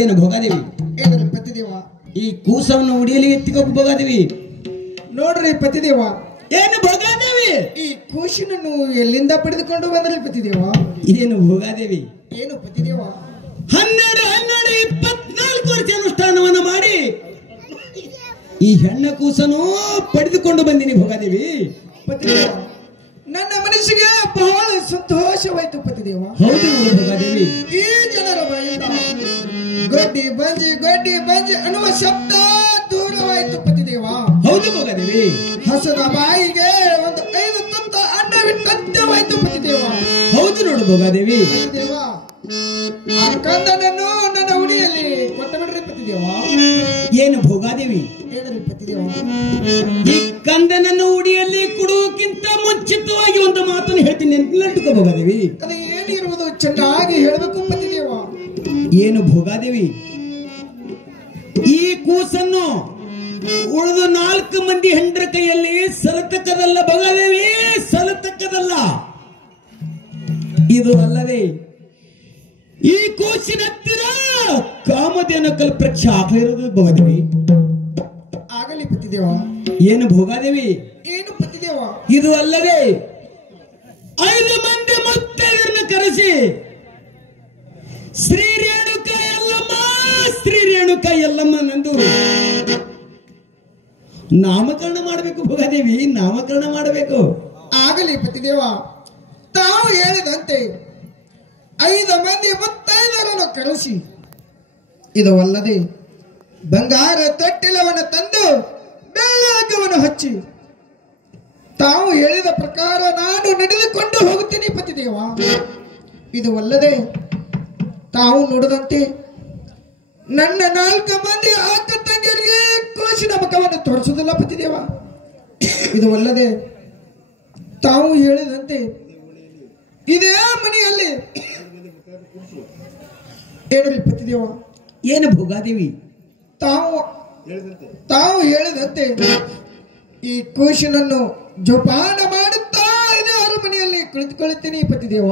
ಏನು ಭೋಗಾದೇವಿ? ಏನ್ರಿ ಪತಿದೇವ? ಈ ಕೂಸವನ್ನು ಉಡಿಯಲಿ ಎತ್ತಿಕೊಂಡು ಭೋಗಾದೇವಿ. ನೋಡ್ರಿ ಪತಿದೇವ, ಏನು ಭೋಗಾದೇವಿ? ಈ ಕೂಸಿನನ್ನು ಎಲ್ಲಿಂದ ಪಡೆದುಕೊಂಡು ಬಂದ್ರಿ ಪತಿದೇವ? ಏನು ಭೋಗಾದೇವಿ? ಏನು ಪತಿದೇವ? 12 ವರ್ಷ ಅನುಷ್ಠಾನವನ್ನು ಮಾಡಿ ಈ ಹೆಣ್ಣ ಕೂಸನ್ನು ಪಡೆದುಕೊಂಡು ಬಂದಿನಿ ಭೋಗಾದೇವಿ. ಪತಿದೇವ, ನನ್ನ ಮನಸ್ಸಿಗೆ ಬಹಳ ಸಂತೋಷವಾಯ್ತು ಪತಿದೇವ. ಹೌದು ಭೋಗಾದೇವಿ. ಈ ಜನರ ಬಾಯಿಂದ ಗೊಡ್ಡಿ ಬಂಜಿ ಅನ್ನುವ ಶಬ್ದ ದೂರವಾಯ್ತು ಪತಿದೇವ. ಹೌದು ಭೋಗಾದೇವಿ. ಹಸದ ಬಾಯಿಗೆ ಒಂದು 5 ತುತ್ತ ಅನ್ನವಿಟ್ಟಂತೆವಾಯ್ತು ಪತಿದೇವ. ಹೌದು ನೋಡು ಭೋಗಾದೇವಿ. ಪತಿದೇವ, ಆ ಕಂದನನ್ನು ನನ್ನ ಉಡಿಯಲ್ಲಿ ಕೊಟ್ಟ ಬಿಡ್ರಿ ಪತಿದೇವ. ಏನು ಭೋಗಾದೇವಿ? ಏನ್ರಿ ಪತಿದೇವ? ಈ ಕಂದನನ್ನು ಉಡಿಯಲ್ಲಿ ಕೊಡುವುದಕ್ಕಿಂತ ಮುಂಚಿತವಾಗಿ ಒಂದು ಮಾತನ್ನು ಹೇಳ್ತೀನಿ, ನೆನಪಿನಲ್ಲಿಟ್ಟುಕೋ ಭೋಗಾದೇವಿ. ಅದು ಏನಿರುವುದು ಚೆನ್ನಾಗಿ ಹೇಳಬೇಕು ಪತಿದೇವ. ಏನು ಭೋಗಾದೇವಿ? ಈ ಕೂಸನ್ನು ಉಳಿದು 4 ಮಂದಿ ಹೆಂಡ್ರ ಕೈಯಲ್ಲಿ ಸಲತಕ್ಕದಲ್ಲ ಭೋಗಾದೇವಿ, ಸಲತಕ್ಕದಲ್ಲ. ಇದು ಅಲ್ಲದೆ ಈ ಕೂಸಿನ ಹತ್ತಿರ ಕಾಮಧೇನು ಕಲ್ಪವೃಕ್ಷ ಹಾಕಲಿರೋದು ಭೋಗಾದೇವಿ. ಆಗಲಿ ಪತಿದೇವ. ಏನು ಭೋಗಾದೇವಿ? ಏನು ಪತಿದೇವ? ಇದು ಅಲ್ಲದೆ 5 ಮಂದಿ ಮುತ್ತೈದರನ್ನ ಕರೆಸಿ ಶ್ರೀ ರೇಣುಕ ಯಲ್ಲಮ್ಮ ನಂದು ನಾಮಕರಣ ಮಾಡಬೇಕು ಭೋಗಾದೇವಿ, ನಾಮಕರಣ ಮಾಡಬೇಕು. ಆಗಲಿ ಪತಿದೇವ, ತಾವು ಹೇಳಿದಂತೆ 5 ಮಂದಿ ಮುತ್ತೈದರನ್ನು ಕರೆಸಿ, ಇದು ಅಲ್ಲದೆ ಬಂಗಾರ ತೊಟ್ಟಿಲವನ್ನು ತಂದು ಬೆಳ್ಳಗವನ್ನು ಹಚ್ಚಿ ತಾವು ಹೇಳಿದ ಪ್ರಕಾರ ನಾನು ನಡೆದುಕೊಂಡು ಹೋಗುತ್ತೇನೆ ಪತಿದೇವ. ಇದು ಅಲ್ಲದೆ ತಾವು ನೋಡಿದಂತೆ ನನ್ನ 4 ಮಂದಿ ಅಕ್ಕ ತಂಗಿಯರಿಗೆ ಕೋಶಿನ ಮುಖವನ್ನು ತೋರಿಸುವುದಿಲ್ಲ ಪತಿದೇವ. ಇದು ಅಲ್ಲದೆ ತಾವು ಹೇಳಿದಂತೆ ಇದೇ ಮನೆಯಲ್ಲಿ ಏನ್ರಿ ಪತಿದೇವ? ಏನು ಭೋಗಾದೇವಿ? ತಾವು ಹೇಳಿದಂತೆ ಈ ಕೂಶಿನನ್ನು ಜೋಪಾನ ಮಾಡುತ್ತಾ ಇದೇ ಅರಮನೆಯಲ್ಲಿ ಕುಳಿತುಕೊಳ್ಳುತ್ತೇನೆ ಪತಿದೇವ.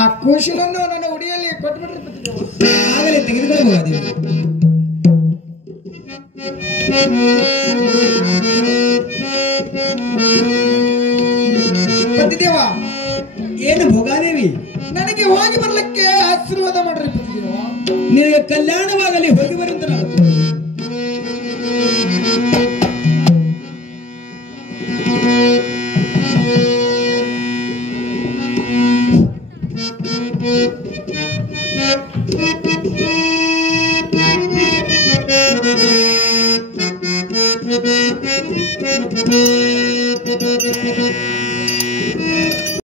ಆ ಕೂಶಿನನ್ನು ನನ್ನ ಉಡಿಯಲ್ಲಿ ಕೊಟ್ಬಿಡ್ರಿ ಪತಿದೇವ. ಆಗಲೇ ತೆಗೆದುಕೊಳ್ಳಿ ಭೋಗಾದೇವಿ. ಪತಿದೇವ, ಏನು ಭೋಗಾದೇವಿ? ನನಗೆ ಹೋಗಿ ಬರ್ಲಿಕ್ಕೆ ಆಶೀರ್ವಾದ ಮಾಡ್ರಿ ಪತಿದೇವ. ನಿನಗೆ ಕಲ್ಯಾಣವಾಗಲಿ, ಹೋಗಿ ಬರುತ್ತಾರೆ.